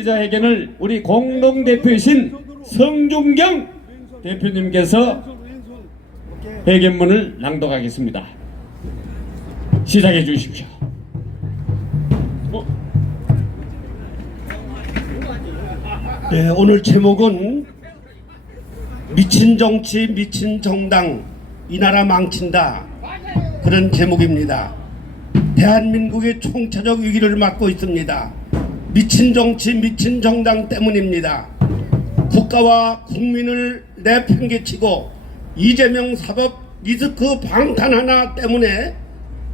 기자회견을 우리 공동대표이신 성중경 대표님께서 회견문을 낭독하겠습니다. 시작해 주십시오. 네, 오늘 제목은 미친 정치, 미친 정당, 이 나라 망친다, 그런 제목입니다. 대한민국의 총체적 위기를 맞고 있습니다. 미친 정치, 미친 정당 때문입니다. 국가와 국민을 내팽개치고 이재명 사법 리스크 방탄 하나 때문에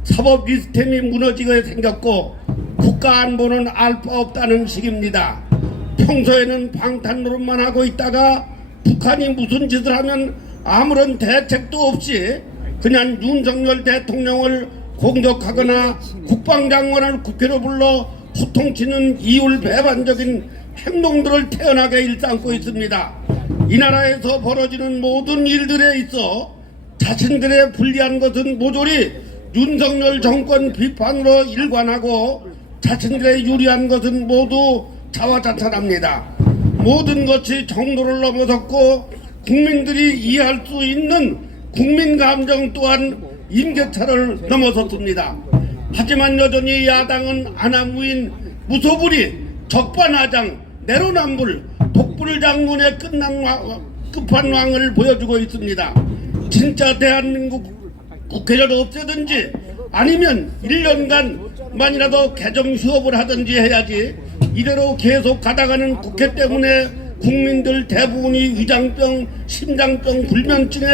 사법 시스템이 무너지게 생겼고 국가 안보는 알 바 없다는 식입니다. 평소에는 방탄 노릇만 하고 있다가 북한이 무슨 짓을 하면 아무런 대책도 없이 그냥 윤석열 대통령을 공격하거나 국방장관을 국회로 불러 호통치는 이율배반적인 행동들을 태연하게 일삼고 있습니다. 이 나라에서 벌어지는 모든 일들에 있어 자신들의 불리한 것은 모조리 윤석열 정권 비판으로 일관하고 자신들의 유리한 것은 모두 자화자찬합니다. 모든 것이 정도를 넘어섰고 국민들이 이해할 수 있는 국민 감정 또한 임계차를 넘어섰습니다. 하지만 여전히 야당은 아나무인 무소불위 적반하장 내로남불 독불장군의 끝판왕을 보여주고 있습니다. 진짜 대한민국 국회를 없애든지 아니면 1년간만이라도 개정 휴업을 하든지 해야지 이대로 계속 가다가는 국회 때문에 국민들 대부분이 위장병, 심장병, 불면증에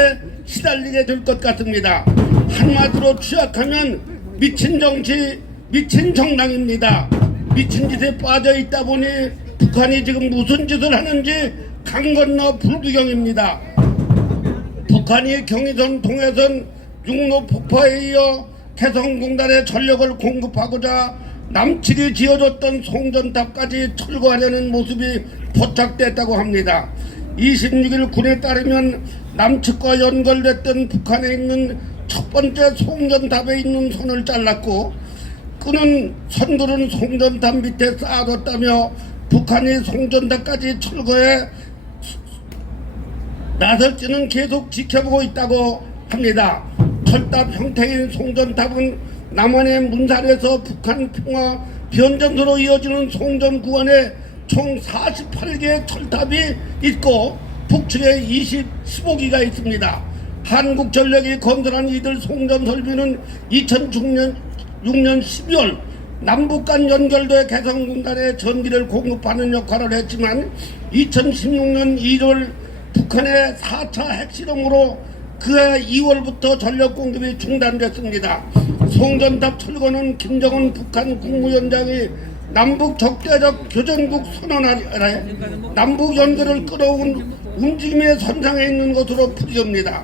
시달리게 될 것 같습니다. 한마디로 취약하면 미친 정치, 미친 정당입니다. 미친 짓에 빠져 있다 보니 북한이 지금 무슨 짓을 하는지 강 건너 불구경입니다. 북한이 경의선, 동해선, 육로 폭파에 이어 개성공단에 전력을 공급하고자 남측이 지어줬던 송전탑까지 철거하려는 모습이 포착됐다고 합니다. 26일 군에 따르면 남측과 연결됐던 북한에 있는 첫 번째 송전탑에 있는 선을 잘랐고 끄는 선들은 송전탑 밑에 쌓아뒀다며 북한이 송전탑까지 철거해 나설지는 계속 지켜보고 있다고 합니다. 철탑 형태인 송전탑은 남한의 문산에서 북한 평화 변전소로 이어지는 송전 구간에 총 48개의 철탑이 있고 북측에 15기가 있습니다. 한국전력이 건설한 이들 송전 설비는 2006년 12월 남북 간 연결돼 개성공단에 전기를 공급하는 역할을 했지만 2016년 1월 북한의 4차 핵실험으로 그해 2월부터 전력 공급이 중단됐습니다. 송전탑 철거는 김정은 북한 국무위원장이 남북 적대적 교전국 선언 아래 남북 연결을 끌어온 움직임의 선상에 있는 것으로 풀이됩니다.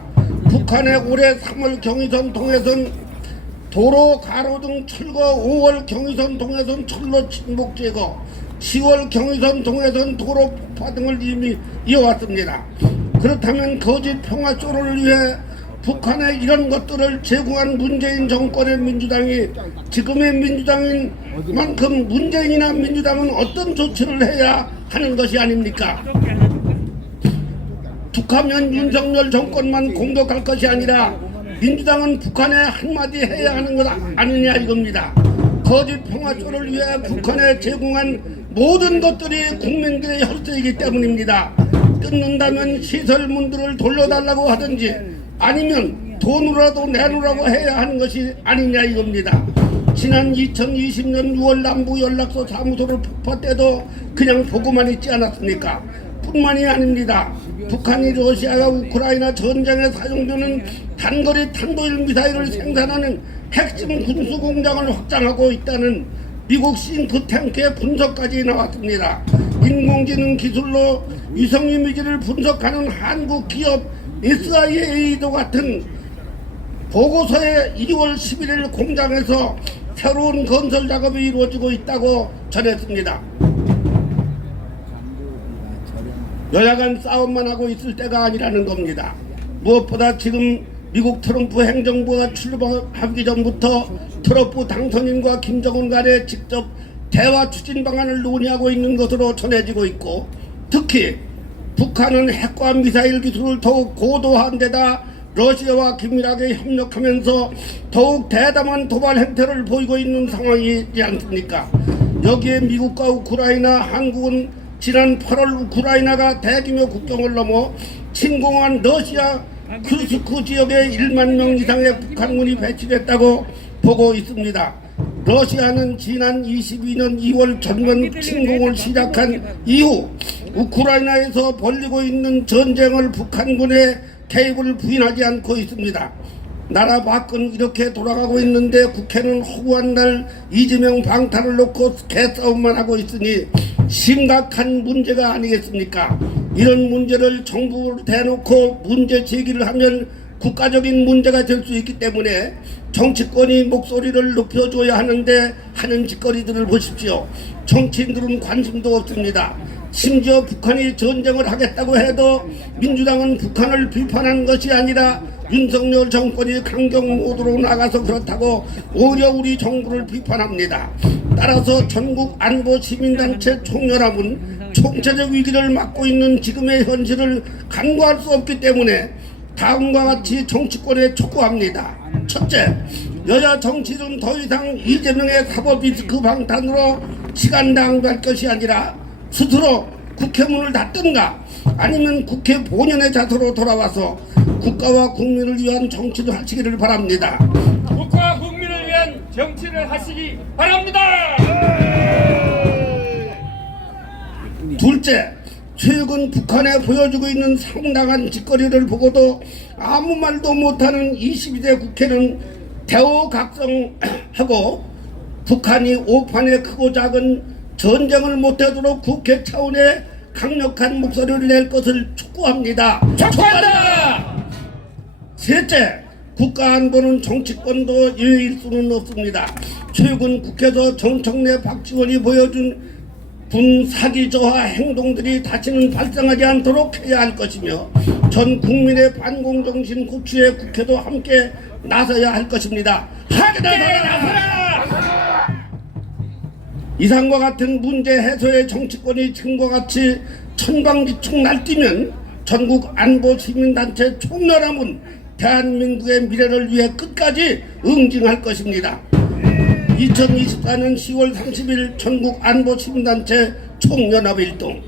북한의 올해 3월 경의선 동해선 도로 가로등 철거, 5월 경의선 동해선 철로 침묵 제거, 10월 경의선 동해선 도로 폭파 등을 이미 이어왔습니다. 그렇다면 거짓 평화쇼를 위해 북한의 이런 것들을 제공한 문재인 정권의 민주당이 지금의 민주당인 만큼 문재인이나 민주당은 어떤 조치를 해야 하는 것이 아닙니까? 툭하면 윤석열 정권만 공격할 것이 아니라 민주당은 북한에 한마디 해야 하는 것 아니냐 이겁니다. 거짓 평화쇼를 위해 북한에 제공한 모든 것들이 국민들의 혈세이기 때문입니다. 끊는다면 시설문들을 돌려달라고 하든지 아니면 돈으로라도 내놓으라고 해야 하는 것이 아니냐 이겁니다. 지난 2020년 6월 남부 연락소 사무소를 폭파 때도 그냥 보고만 있지 않았습니까? 뿐만이 아닙니다. 북한이 러시아와 우크라이나 전쟁에 사용되는 단거리 탄도일 미사일을 생산하는 핵심 군수 공장을 확장하고 있다는 미국 싱크탱크의 분석까지 나왔습니다. 인공지능 기술로 위성 이미지를 분석하는 한국 기업 SIA도 같은 보고서에 2월 11일 공장에서 새로운 건설 작업이 이루어지고 있다고 전했습니다. 여야 간 싸움만 하고 있을 때가 아니라는 겁니다. 무엇보다 지금 미국 트럼프 행정부가 출범하기 전부터 트럼프 당선인과 김정은 간에 직접 대화 추진 방안을 논의하고 있는 것으로 전해지고 있고, 특히 북한은 핵과 미사일 기술을 더욱 고도화한 데다 러시아와 긴밀하게 협력하면서 더욱 대담한 도발 행태를 보이고 있는 상황이지 않습니까? 여기에 미국과 우크라이나, 한국은 지난 8월 우크라이나가 대규모 국경을 넘어 침공한 러시아 크루스크 지역에 1만 명 이상의 북한군이 배치됐다고 보고 있습니다. 러시아는 지난 22년 2월 전면 침공을 시작한 이후 우크라이나에서 벌이고 있는 전쟁을 북한군의 개입을 부인하지 않고 있습니다. 나라 밖은 이렇게 돌아가고 있는데 국회는 허구한 날 이재명 방탄을 놓고 개싸움만 하고 있으니 심각한 문제가 아니겠습니까? 이런 문제를 정부로 대놓고 문제 제기를 하면 국가적인 문제가 될 수 있기 때문에 정치권이 목소리를 높여줘야 하는데 하는 짓거리들을 보십시오. 정치인들은 관심도 없습니다. 심지어 북한이 전쟁을 하겠다고 해도 민주당은 북한을 비판한 것이 아니라 윤석열 정권이 강경 모드로 나가서 그렇다고 오히려 우리 정부를 비판합니다. 따라서 전국 안보 시민단체 총연합은 총체적 위기를 맞고 있는 지금의 현실을 간과할 수 없기 때문에 다음과 같이 정치권에 촉구합니다. 첫째, 여야 정치는 더 이상 이재명의 사법 리스크 방탄으로 시간 낭비할 것이 아니라 스스로 국회문을 닫든가 아니면 국회 본연의 자세로 돌아와서 국가와 국민을 위한 정치를 하시기를 바랍니다. 국가와 국민을 위한 정치를 하시기 바랍니다. 둘째, 최근 북한에 보여주고 있는 상당한 짓거리를 보고도 아무 말도 못하는 22대 국회는 대우각성하고 북한이 오판에 크고 작은 전쟁을 못하도록 국회 차원의 강력한 목소리를 낼 것을 촉구합니다. 촉구한다. 셋째, 국가안보는 정치권도 예외일 수는 없습니다. 최근 국회에서 정청래 박지원이 보여준 군 사기 저하 행동들이 다시는 발생하지 않도록 해야 할 것이며 전 국민의 반공정신 고취에 국회도 함께 나서야 할 것입니다. 함께 나서라! 이상과 같은 문제 해소에 정치권이 지금과 같이 천방지축 날뛰면 전국 안보 시민단체 총연합은 대한민국의 미래를 위해 끝까지 응징할 것입니다. 2024년 10월 30일 전국 안보 시민단체 총연합 일동